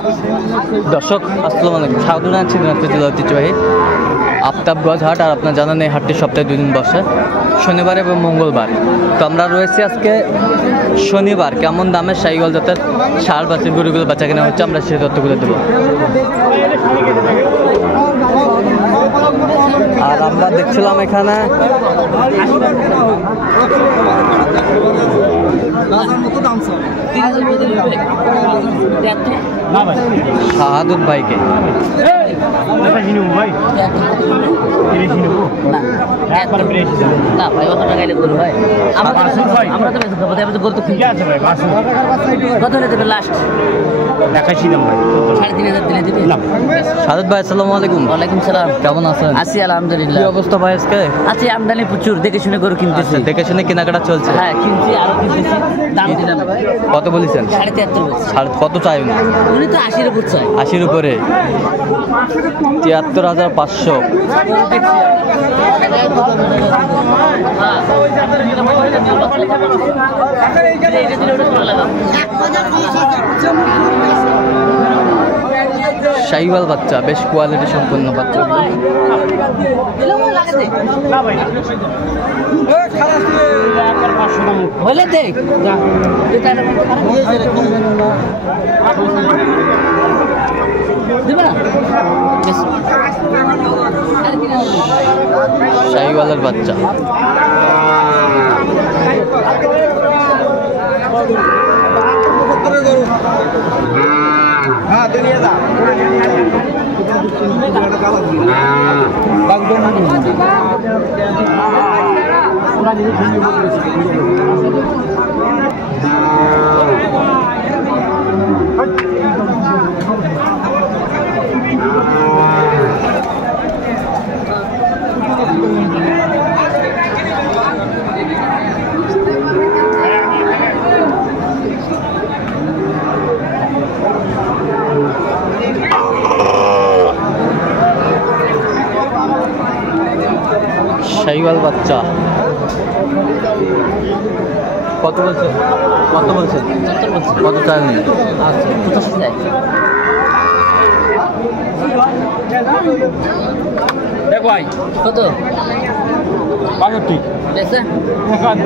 দর্শক আসসালামু আলাইকুম, স্বাগত জানাচ্ছি দিনাজপুর জেলা ঐতিহ্যবাহী আফতাবগঞ্জ হাট। আর আপনার জানেন এই হাটটি সপ্তাহে 2 দিন বসে, শনিবার এবং মঙ্গলবার। তো আমরা রয়েছি আজকে শনিবার। কেমন দামের শাহিওয়াল জাতের ষাঁড় বাছুর গরুগুলো বেচা কেনা হচ্ছে, আমরা সেই তথ্যগুলো দেবো। আর আমরা দেখছিলাম এখানে শাহাদুত ভাইকে শাহাদুত ভাই আসসালামু আলাইকুম। ওয়ালাইকুম সালাম। কেমন আছেন? আছি আলহামদুলিল্লাহ। কি অবস্থা ভাই আজকে? আছি আমদানি প্রচুর, দেখে শুনে গরু কিনতেছি। দেখে শুনে কেনাকাটা চলছে? হ্যাঁ কিনছি, আরো কিনতেছি। দাম দিলাম। কত বলেছেন? 73,000। কত চাই না? উনি তো 80-এর উপর চাই। 80-র উপরে 73,500। শাহিওয়াল বাচ্চা, বেশ কোয়ালিটি সম্পন্ন বাচ্চা। হলে দেখ শাহিওয়ালের বাচ্চা। শাহিওয়াল বাচ্চা কত বলছেন? কত বলছেন? কত চাই নেই? দেখ ভাই কত 65 দেখছে 50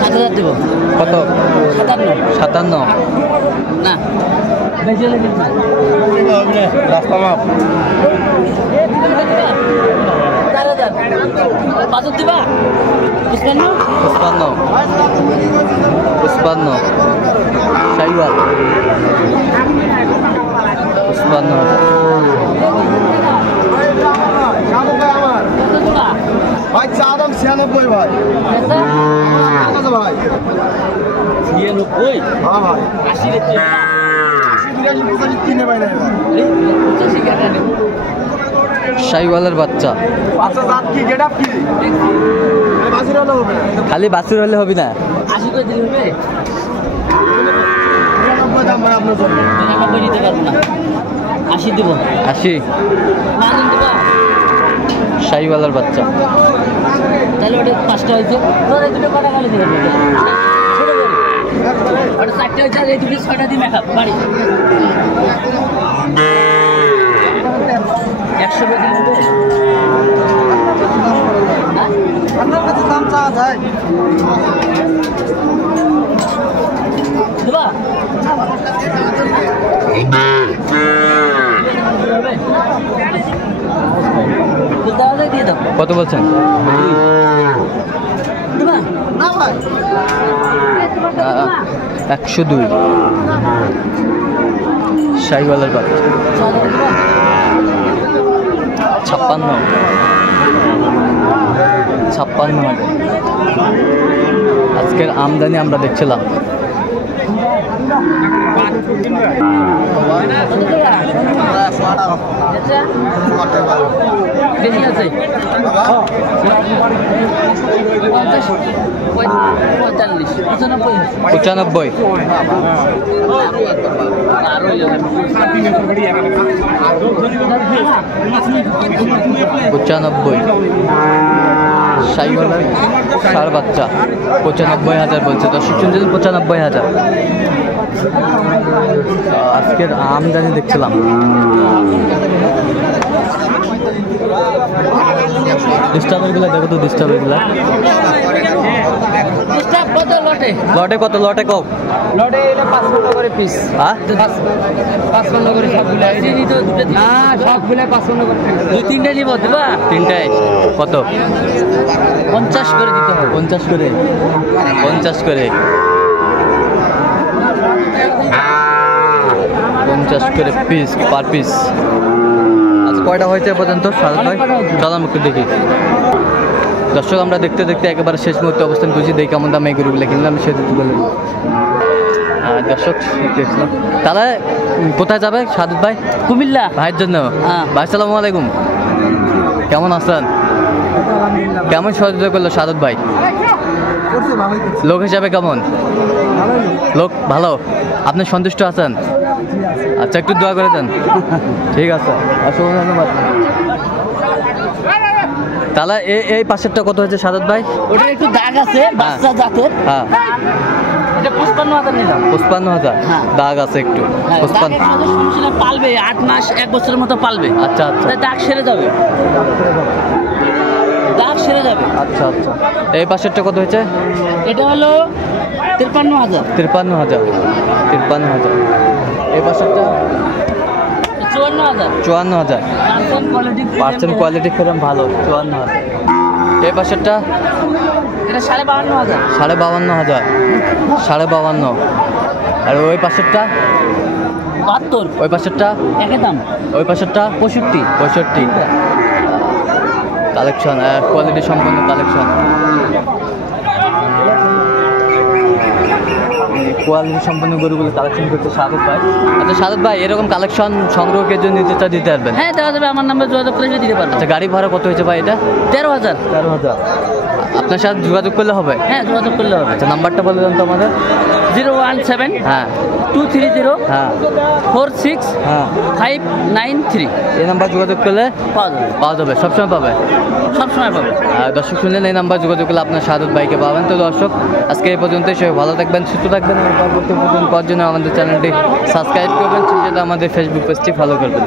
57 দেব। কত? 57 না রাস্তা মাপ 4,000 দিবা। 55 শাহিওয়াল 55,000। ভাই চা দাম 96 ভাই। ভাই 96 হ্যাঁ ভাই 80 রে 82 কিনে ভাই না শাহিওয়ালের বাচ্চা। আচ্ছা জাত কি গেট আপ কি বাসির হলে হবে না, খালি বাছুর হলে হবে না। 80 করে দিলে হবে। 99 দাম ভাই আপনার জন্য 99 দিতে পারবো না, 80 দেব। 80 না দিবা শাহিওয়ালের বাচ্চা। তাহলে ওটা 5টা হইছে, তোর এই দুটো কটা গালি দিবে ছোট করে ওটা 4টা হইছে, আর এই দুটো 6টা দিই মেকআপ বাড়ি 100 করে দিলে হবে। আপনার কাছে দাম চা যায় দিবা দিয়ে দাও। কত বলছেন? দিবা না ভাই 102 শাহিওয়ালের বাচ্চা। 56 56 আজকের আমদানি আমরা দেখছিলাম। বেশি আছে 95 95 সাইওয়ালের ষাঁড় বাচ্চা 95,000 বলছে। দর্শক শুনছেন 95,000। আজকের আমদানি দেখছিলাম। ডিস্টার্বেরগুলো দেখো তো, ডিস্টার্বেরগুলো লটে কত? লটে কম লটে এটা 55 করে পিস। হ্যাঁ 55 করে সবগুলো না, সবগুলো 55 করে দুই তিনটে নিব দিবা। তিনটায় কত? 50 করে দিতে হবে। 50 করে 50 করে 50 করে পিস, পার পিস। আচ্ছা কয়টা হয়েছে এ পর্যন্ত সারদ ভাই? চলাম একটু দেখি। দর্শক আমরা দেখতে দেখতে একেবারে শেষ মুহূর্তে অবস্থান করছি। দেখি কেমন দামে এই গরুগুলো কিনলাম সে বলে। দর্শক দেখলাম। তাহলে কোথায় যাবে সারদ ভাই? কুমিল্লা ভাইয়ের জন্য। হ্যাঁ। ভাই সালামু আলাইকুম, কেমন আছেন? কেমন সহযোগিতা করলো সারদ ভাই? লোক হিসাবে কেমন? লোক ভালো। আপনি সন্তুষ্ট আছেন? আচ্ছা একটু দোয়া করে দেন। ঠিক আছে, অসংখ্য ধন্যবাদ। তাহলে এই পাশেরটা কত হয়েছে সারদ ভাই? ওটা একটু দাগ আছে বাচ্চা জাতের। হ্যাঁ এটা 55,000 নিলাম। 55,000 হ্যাঁ। দাগ আছে একটু। 55। সমস্যা পালবে 8 মাস 1 বছরের মতো পালবে। আচ্ছা আচ্ছা তাই দাগ সেরে যাবে, দাগ সেরে যাবে। আচ্ছা আচ্ছা। এই পাশেরটা কত হয়েছে? এটা হলো 53,000। 53,000 53,000। এই পাশেরটা 54,000। 54,000। পার্সেন্ট কোয়ালিটি ফেরাম ভালো। 54,000। এই পাশেরটা এটা 52,500। 52,500 52,500। আর ওই পাশেরটা 72। ওই পাশেরটা একই দাম। ওই পাশেরটা 65 কালেকশন, কোয়ালিটি সম্পন্ন কালেকশন। কোয়ালিটি সম্পন্ন গরুগুলো কালেকশন করতে সারদ ভাই। আচ্ছা সারদ ভাই, এরকম কালেকশন সংগ্রহের জন্য নিতে দিতে পারবেন? হ্যাঁ দেওয়া যাবে, আমার নাম্বার যোগাযোগ করে দিতে পারবো। আচ্ছা গাড়ি ভাড়া কত হয়েছে ভাই এটা? 13,000। 13,000। আপনার সাথে যোগাযোগ করলে হবে? হ্যাঁ যোগাযোগ করলে হবে। আচ্ছা নাম্বারটা বলে দেন তো আমাদের। 017 হ্যাঁ 230 হ্যাঁ 46,593 এই নাম্বার যোগাযোগ করলে পাওয়া যাবে। সবসময় পাবে? সবসময় পাবে। দর্শক শুনলেন, এই নাম্বার যোগাযোগ করলে আপনার সারদ ভাইকে পাবেন। তো দর্শক আজকে এই পর্যন্তই। সবাই ভালো থাকবেন, সুস্থ থাকবেন এবং পরবর্তী পর্যন্ত পাওয়ার জন্য আমাদের চ্যানেলটি সাবস্ক্রাইব করবেন, সেটা আমাদের ফেসবুক পেজটি ফলো করবেন।